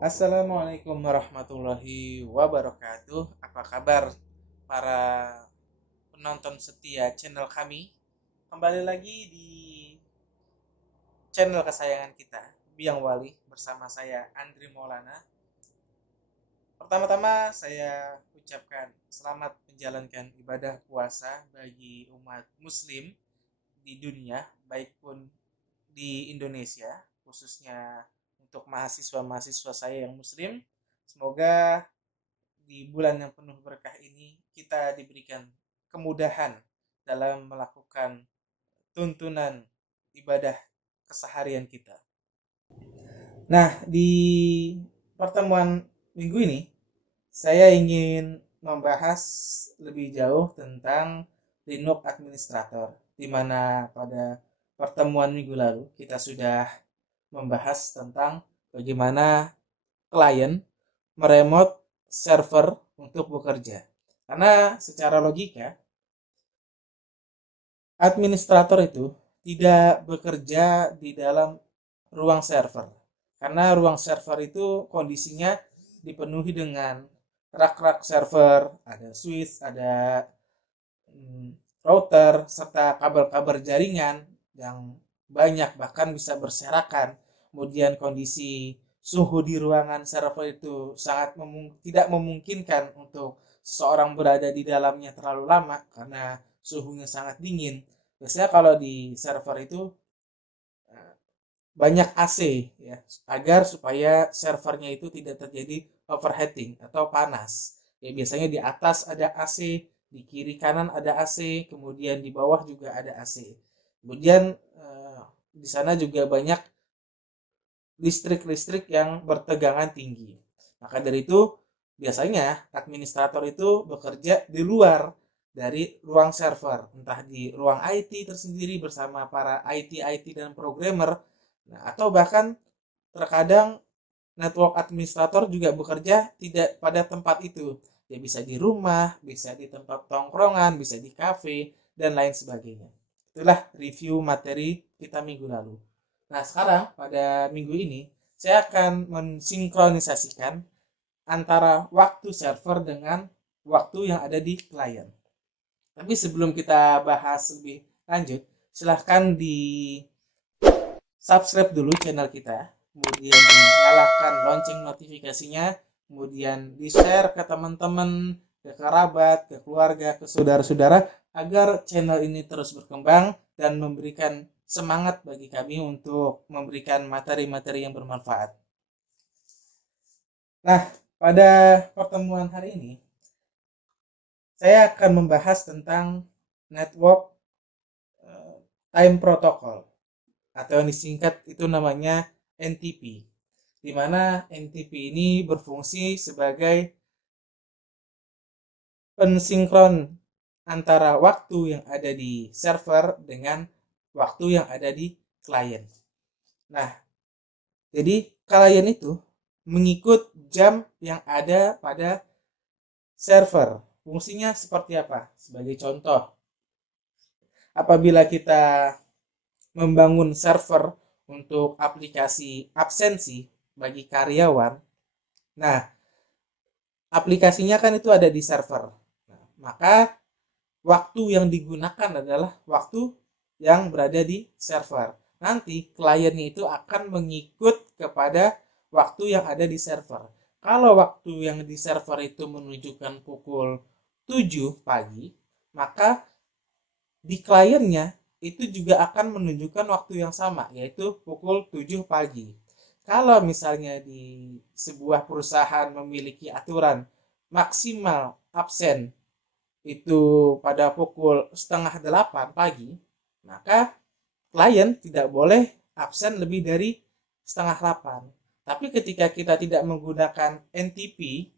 Assalamualaikum warahmatullahi wabarakatuh. Apa kabar para penonton setia channel kami? Kembali lagi di channel kesayangan kita, Biang Wali, bersama saya Andri Maulana. Pertama-tama saya ucapkan selamat menjalankan ibadah puasa bagi umat muslim di dunia, baik pun di Indonesia, khususnya untuk mahasiswa-mahasiswa saya yang muslim. Semoga di bulan yang penuh berkah ini kita diberikan kemudahan dalam melakukan tuntunan ibadah keseharian kita. Nah, di pertemuan minggu ini saya ingin membahas lebih jauh tentang Linux Administrator, di mana pada pertemuan minggu lalu kita sudah membahas tentang bagaimana klien meremote server untuk bekerja. Karena secara logika, administrator itu tidak bekerja di dalam ruang server. Karena ruang server itu kondisinya dipenuhi dengan rak-rak server, ada switch, ada router, serta kabel-kabel jaringan yang banyak bahkan bisa berserakan. Kemudian kondisi suhu di ruangan server itu sangat tidak memungkinkan untuk seseorang berada di dalamnya terlalu lama karena suhunya sangat dingin. Biasanya kalau di server itu banyak AC ya, agar supaya servernya itu tidak terjadi overheating atau panas. Ya biasanya di atas ada AC, di kiri kanan ada AC, kemudian di bawah juga ada AC. Kemudian di sana juga banyak listrik-listrik yang bertegangan tinggi. Maka dari itu biasanya administrator itu bekerja di luar dari ruang server, entah di ruang IT tersendiri bersama para IT dan programmer. Nah, atau bahkan terkadang network administrator juga bekerja tidak pada tempat itu. Ya bisa di rumah, bisa di tempat tongkrongan, bisa di kafe, dan lain sebagainya. Itulah review materi kita minggu lalu. Nah, sekarang pada minggu ini saya akan mensinkronisasikan antara waktu server dengan waktu yang ada di klien. Tapi sebelum kita bahas lebih lanjut, silahkan di subscribe dulu channel kita, kemudian dinyalakan lonceng notifikasinya, kemudian di-share ke teman-teman, ke kerabat, ke keluarga, ke saudara-saudara, agar channel ini terus berkembang dan memberikan semangat bagi kami untuk memberikan materi-materi yang bermanfaat. Nah, pada pertemuan hari ini, saya akan membahas tentang network time protocol, atau yang disingkat itu namanya NTP, di mana NTP ini berfungsi sebagai pensinkron antara waktu yang ada di server dengan waktu yang ada di klien. Nah, jadi klien itu mengikut jam yang ada pada server. Fungsinya seperti apa? Sebagai contoh, apabila kita membangun server untuk aplikasi absensi bagi karyawan, nah aplikasinya kan itu ada di server. Nah, maka waktu yang digunakan adalah waktu yang berada di server. Nanti kliennya itu akan mengikut kepada waktu yang ada di server. Kalau waktu yang di server itu menunjukkan pukul 7 pagi, maka di kliennya itu juga akan menunjukkan waktu yang sama, yaitu pukul 7 pagi. Kalau misalnya di sebuah perusahaan memiliki aturan maksimal absen itu pada pukul setengah 8 pagi, maka klien tidak boleh absen lebih dari setengah 8. Tapi ketika kita tidak menggunakan NTP,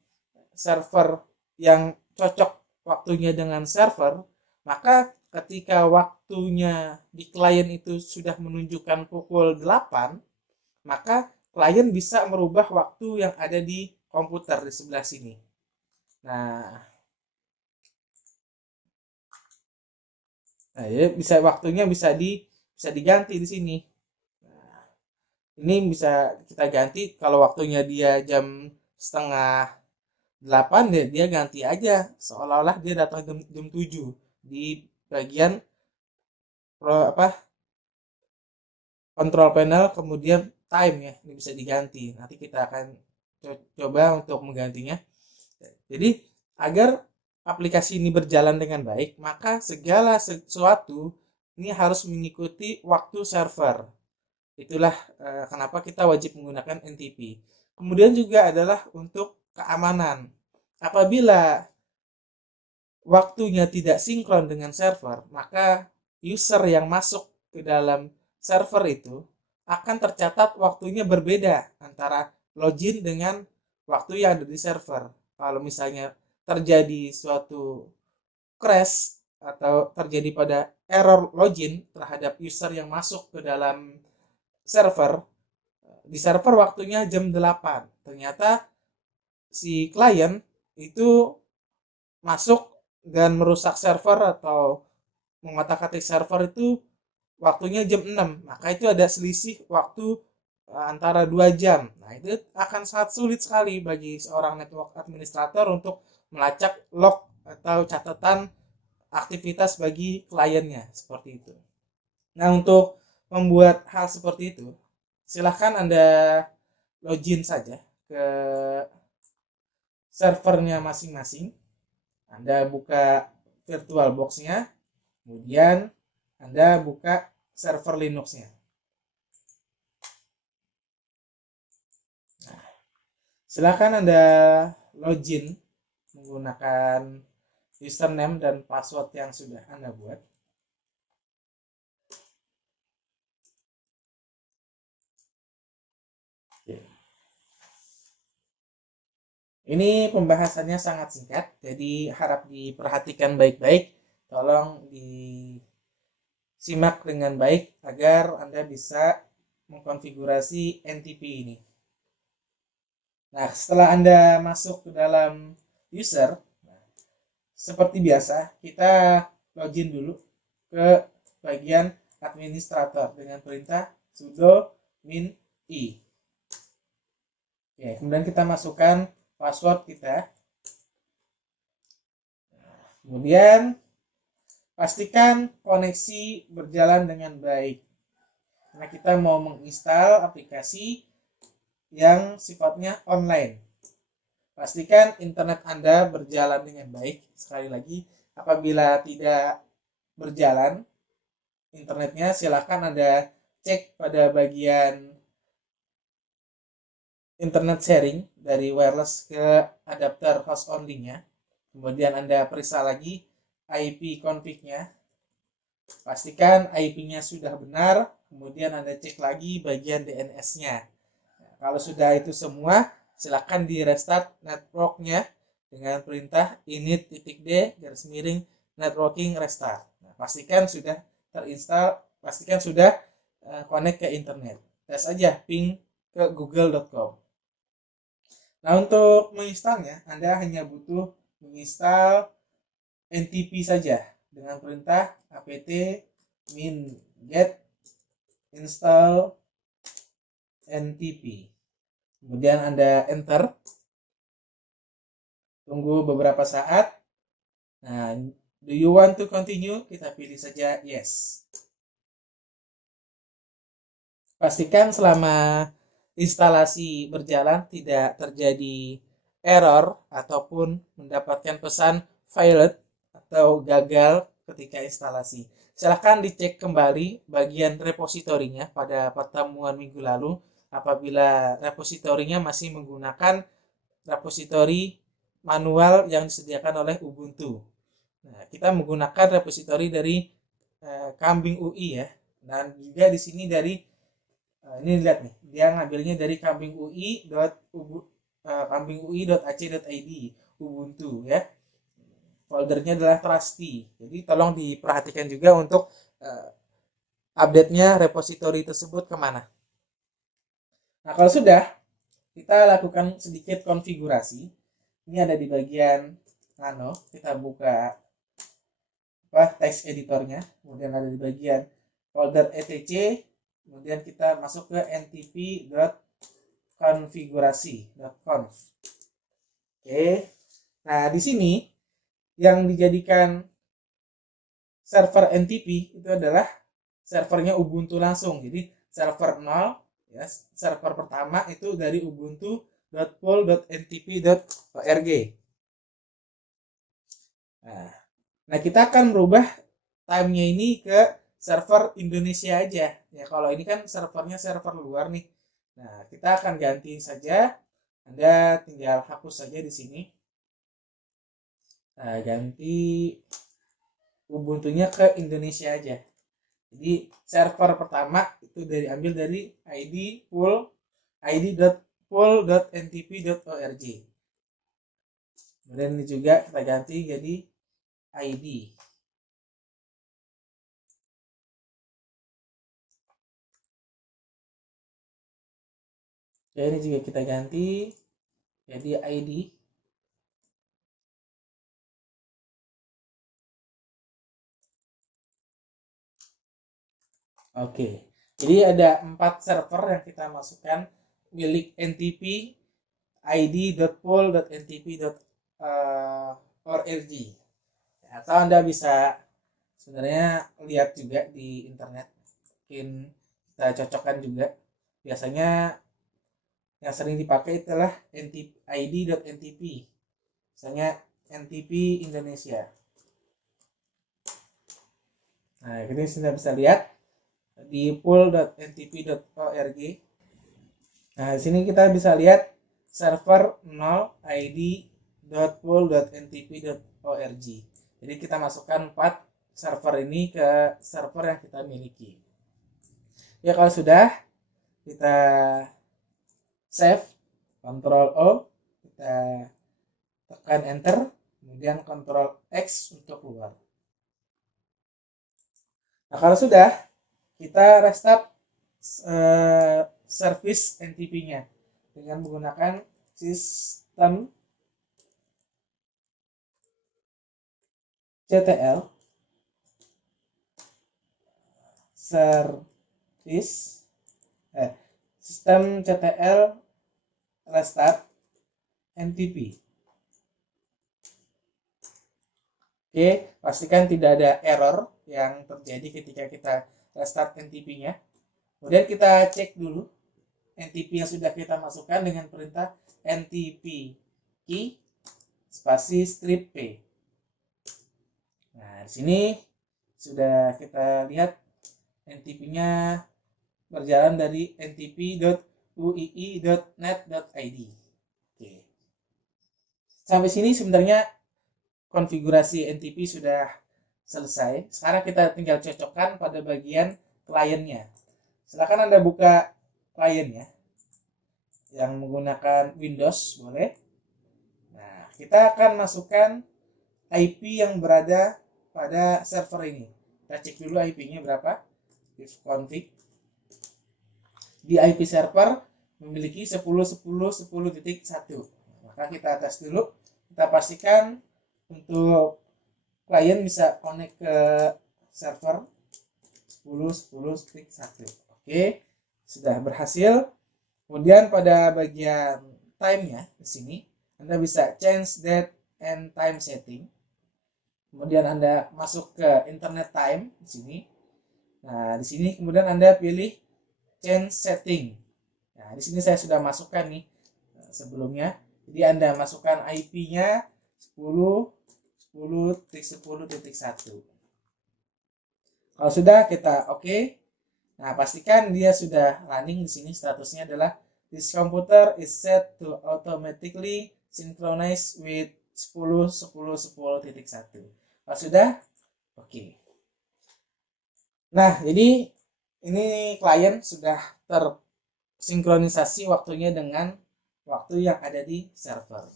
server yang cocok waktunya dengan server, maka ketika waktunya di klien itu sudah menunjukkan pukul 8, maka klien bisa merubah waktu yang ada di komputer di sebelah sini. Nah, ya bisa waktunya bisa diganti di sini. Nah, Ini bisa kita ganti kalau waktunya dia jam setengah 8, dia ganti aja seolah-olah dia datang jam 7 di bagian apa control panel, kemudian time ya, ini bisa diganti. Nanti kita akan coba untuk menggantinya. Jadi agar aplikasi ini berjalan dengan baik, maka segala sesuatu ini harus mengikuti waktu server. Itulah kenapa kita wajib menggunakan NTP. Kemudian juga adalah untuk keamanan. Apabila waktunya tidak sinkron dengan server, maka user yang masuk ke dalam server itu akan tercatat waktunya berbeda antara login dengan waktu yang ada di server. Kalau misalnya terjadi suatu crash atau terjadi pada error login terhadap user yang masuk ke dalam server, di server waktunya jam 8. Ternyata si klien itu masuk dan merusak server atau mengotak-atik server itu waktunya jam 6. Maka itu ada selisih waktu antara 2 jam. Nah, itu akan sangat sulit sekali bagi seorang network administrator untuk melacak log atau catatan aktivitas bagi kliennya seperti itu. Nah, untuk membuat hal seperti itu, silahkan Anda login saja ke servernya masing-masing. Anda buka VirtualBox-nya, kemudian Anda buka server Linux-nya. Nah, silakan Anda login menggunakan username dan password yang sudah Anda buat. Ini pembahasannya sangat singkat, jadi harap diperhatikan baik-baik. Tolong disimak dengan baik agar Anda bisa mengkonfigurasi NTP ini. Nah, setelah Anda masuk ke dalam user, seperti biasa, kita login dulu ke bagian administrator dengan perintah sudo min i. Oke, kemudian kita masukkan password kita. Kemudian pastikan koneksi berjalan dengan baik. Karena kita mau menginstal aplikasi yang sifatnya online. Pastikan internet Anda berjalan dengan baik. Sekali lagi, apabila tidak berjalan internetnya, silakan Anda cek pada bagian internet sharing dari wireless ke adapter host only-nya. Kemudian Anda periksa lagi IP config-nya. Pastikan IP-nya sudah benar. Kemudian Anda cek lagi bagian DNS-nya. Nah, kalau sudah itu semua, silakan di restart network-nya dengan perintah init.d_networking restart. Nah, pastikan sudah terinstall, pastikan sudah connect ke internet. Tes aja ping ke google.com. Nah, untuk menginstalnya, Anda hanya butuh menginstal NTP saja dengan perintah apt min get install NTP. Kemudian Anda enter. Tunggu beberapa saat. Nah, do you want to continue? Kita pilih saja yes. Pastikan selama instalasi berjalan tidak terjadi error ataupun mendapatkan pesan failed atau gagal ketika instalasi. Silahkan dicek kembali bagian repositorinya pada pertemuan minggu lalu apabila repositorinya masih menggunakan repositori manual yang disediakan oleh Ubuntu. Nah, kita menggunakan repositori dari Kambing UI ya. Dan juga di sini dari ini lihat nih, dia ngambilnya dari kambingui.ac.id Ubuntu ya. Foldernya adalah trusty. Jadi tolong diperhatikan juga untuk update-nya repositori tersebut kemana. Nah, kalau sudah, kita lakukan sedikit konfigurasi. Ini ada di bagian kita buka text editornya, kemudian ada di bagian folder etc, kemudian kita masuk ke ntp.konfigurasi.conf. Oke. Nah, di sini yang dijadikan server NTP itu adalah servernya Ubuntu langsung. Jadi server 0 ya, server pertama itu dari ubuntu.pool.ntp.org. Nah, kita akan merubah time-nya ini ke server Indonesia aja. Ya, kalau ini kan servernya server luar nih. Nah, kita akan ganti saja. Anda tinggal hapus saja di sini. Nah, ganti Ubuntu-nya ke Indonesia aja. Jadi server pertama itu ambil dari id.pool.ntp.org. Kemudian ini juga kita ganti jadi ID. Ya, ini juga kita ganti jadi ID. Oke, jadi ada 4 server yang kita masukkan milik NTP, id.pool.ntp.org. Atau Anda bisa sebenarnya lihat juga di internet, mungkin kita cocokkan juga. Biasanya yang sering dipakai adalah id.ntp, misalnya NTP Indonesia. Nah, ini sudah bisa lihat di pool.ntp.org. Nah, di sini kita bisa lihat server 0 id.pool.ntp.org. Jadi kita masukkan 4 server ini ke server yang kita miliki. Ya, kalau sudah, kita save, Ctrl O, kita tekan Enter, kemudian Ctrl X untuk keluar. Nah, kalau sudah, kita restart service NTP-nya dengan menggunakan sistem CTL service sistem CTL restart NTP. Oke, pastikan tidak ada error yang terjadi ketika kita restart NTP-nya. Kemudian kita cek dulu NTP yang sudah kita masukkan dengan perintah NTP key spasi strip P. Nah, di sini sudah kita lihat NTP-nya berjalan dari ntp.uii.net.id. Oke. Sampai sini sebenarnya konfigurasi NTP sudah selesai. Sekarang kita tinggal cocokkan pada bagian kliennya. Silakan Anda buka kliennya yang menggunakan Windows, boleh. Nah, kita akan masukkan IP yang berada pada server ini. Kita cek dulu IP-nya berapa. Ifconfig. Di IP server memiliki 10.10.10.1. Maka kita tes dulu. Kita pastikan untuk klien bisa connect ke server 10.10.1. Oke, sudah berhasil. Kemudian pada bagian time-nya di sini Anda bisa change date and time setting. Kemudian Anda masuk ke internet time di sini. Nah, di sini kemudian Anda pilih change setting. Nah, di sini saya sudah masukkan nih sebelumnya. Jadi Anda masukkan IP-nya 10.10.10.1. Kalau sudah, kita oke. Nah, pastikan dia sudah running. Di sini statusnya adalah this computer is set to automatically synchronize with 10.10.10.1. Kalau sudah, oke. Nah, jadi ini klien sudah tersinkronisasi waktunya dengan waktu yang ada di server.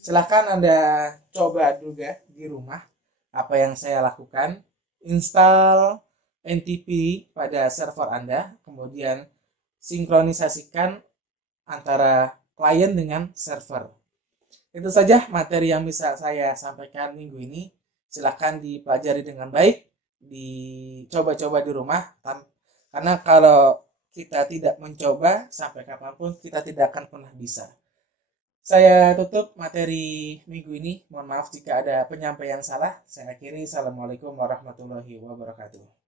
Silahkan Anda coba juga di rumah apa yang saya lakukan. Install NTP pada server Anda, kemudian sinkronisasikan antara klien dengan server. Itu saja materi yang bisa saya sampaikan minggu ini. Silahkan dipelajari dengan baik, dicoba-coba di rumah. Karena kalau kita tidak mencoba, sampai kapanpun kita tidak akan pernah bisa. Saya tutup materi minggu ini. Mohon maaf jika ada penyampaian salah. Saya akhiri. Assalamualaikum warahmatullahi wabarakatuh.